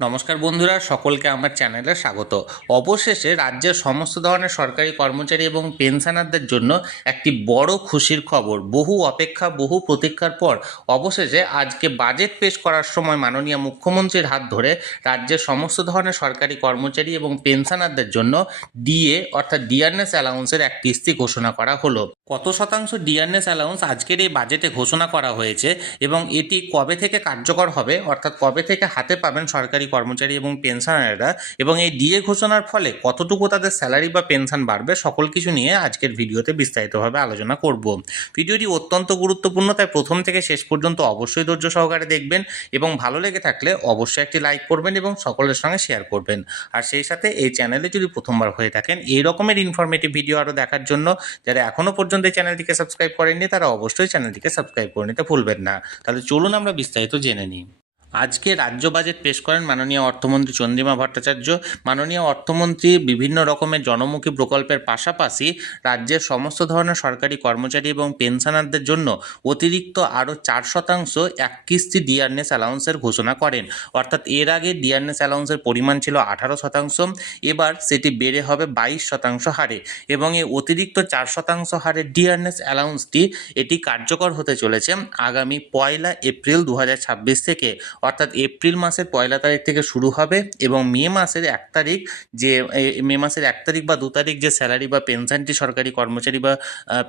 নমস্কার বন্ধুরা, সকলকে আমার চ্যানেলে স্বাগত। অবশেষে রাজ্যের সমস্ত ধরনের সরকারি কর্মচারী এবং পেনশনারদের জন্য একটি বড় খুশির খবর। বহু অপেক্ষা, বহু প্রতীক্ষার পর অবশেষে আজকে বাজেট পেশ করার সময় মাননীয় মুখ্যমন্ত্রীর হাত ধরে রাজ্যের সমস্ত ধরনের সরকারি কর্মচারী এবং পেনশনারদের জন্য ডিএ অর্থাৎ ডিয়ারনেস অ্যালাউন্সের এক কিস্তি ঘোষণা করা হলো। কত শতাংশ ডিয়ারনেস অ্যালাউন্স আজকের এই বাজেটে ঘোষণা করা হয়েছে এবং এটি কবে থেকে কার্যকর হবে অর্থাৎ কবে থেকে হাতে পাবেন সরকারি কর্মচারী এবং পেনশনাররা, এবং এই ডিএ ঘোষণার ফলে কতটুকু তাদের স্যালারি বা পেনশন বাড়বে, সকল কিছু নিয়ে আজকের ভিডিওতে বিস্তারিতভাবে আলোচনা করব। ভিডিওটি অত্যন্ত গুরুত্বপূর্ণ, তাই প্রথম থেকে শেষ পর্যন্ত অবশ্যই ধৈর্য সহকারে দেখবেন এবং ভালো লেগে থাকলে অবশ্যই একটি লাইক করবেন এবং সকলের সঙ্গে শেয়ার করবেন। আর সেই সাথে এই চ্যানেলে যদি প্রথমবার হয়ে থাকেন এই রকমের ইনফরমেটিভ ভিডিও আরও দেখার জন্য যারা এখনও পর্যন্ত এই চ্যানেলটিকে সাবস্ক্রাইব করেননি তারা অবশ্যই চ্যানেলটিকে সাবস্ক্রাইব করে নিতে ভুলবেন না। তাহলে চলুন আমরা বিস্তারিত জেনে নিই। আজকে রাজ্য বাজেট পেশ করেন মাননীয় অর্থমন্ত্রী চন্দ্রিমা ভট্টাচার্য। মাননীয় অর্থমন্ত্রী বিভিন্ন রকমের জনমুখী প্রকল্পের পাশাপাশি রাজ্যের সমস্ত ধরনের সরকারি কর্মচারী এবং পেনশনারদের জন্য অতিরিক্ত আরও 4% এক কিস্তি ডিয়ারনেস অ্যালাউন্সের ঘোষণা করেন। অর্থাৎ এর আগে ডিয়ারনেস অ্যালাউন্সের পরিমাণ ছিল 18%, এবার সেটি বেড়ে হবে 22% হারে, এবং এই অতিরিক্ত 4% হারের ডিয়ারনেস অ্যালাউন্সটি এটি কার্যকর হতে চলেছে আগামী 1 এপ্রিল 2026 থেকে। অর্থাৎ এপ্রিল মাসের 1 তারিখ থেকে শুরু হবে এবং মে মাসের 1 তারিখ বা 2 তারিখ যে স্যালারি বা পেনশনটি সরকারি কর্মচারী বা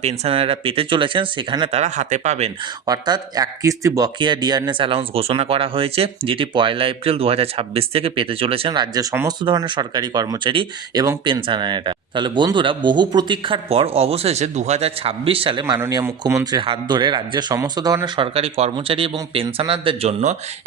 পেনশনাররা পেতে চলেছেন সেখানে তারা হাতে পাবেন। অর্থাৎ এক কিস্তি বকেয়া ডিয়ারনেস অ্যালাউন্স ঘোষণা করা হয়েছে, যেটি 1 এপ্রিল 2026 থেকে পেতে চলেছেন রাজ্যের সমস্ত ধরনের সরকারি কর্মচারী এবং পেনশনাররা। তাহলে বন্ধুরা, বহু প্রতীক্ষার পর অবশেষে 2026 সালে মাননীয় মুখ্যমন্ত্রীর হাত ধরে রাজ্যের সমস্ত ধরনের সরকারি কর্মচারী এবং পেনশনারদের জন্য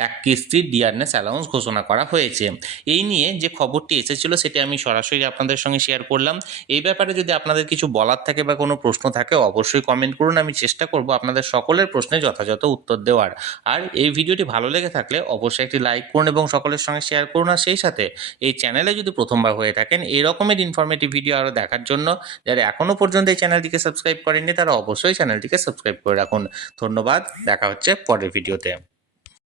এক কিস্তির ডিয়ারনেস অ্যালাউন্স ঘোষণা করা হয়েছে। এই নিয়ে যে খবরটি এসেছিল সেটি আমি সরাসরি আপনাদের সঙ্গে শেয়ার করলাম। এই ব্যাপারে যদি আপনাদের কিছু বলার থাকে বা কোনো প্রশ্ন থাকে অবশ্যই কমেন্ট করুন, আমি চেষ্টা করব আপনাদের সকলের প্রশ্নে যথাযথ উত্তর দেওয়ার। আর এই ভিডিওটি ভালো লেগে থাকলে অবশ্যই একটি লাইক করুন এবং সকলের সঙ্গে শেয়ার করুন। আর সেই সাথে এই চ্যানেলে যদি প্রথমবার হয়ে থাকেন এই রকমের ইনফরমেটিভ ভিডিও আরও দেখার জন্য যারা এখনও পর্যন্ত এই চ্যানেলটিকে সাবস্ক্রাইব করেননি তারা অবশ্যই চ্যানেলটিকে সাবস্ক্রাইব করে রাখুন। ধন্যবাদ, দেখা হচ্ছে পরের ভিডিওতে।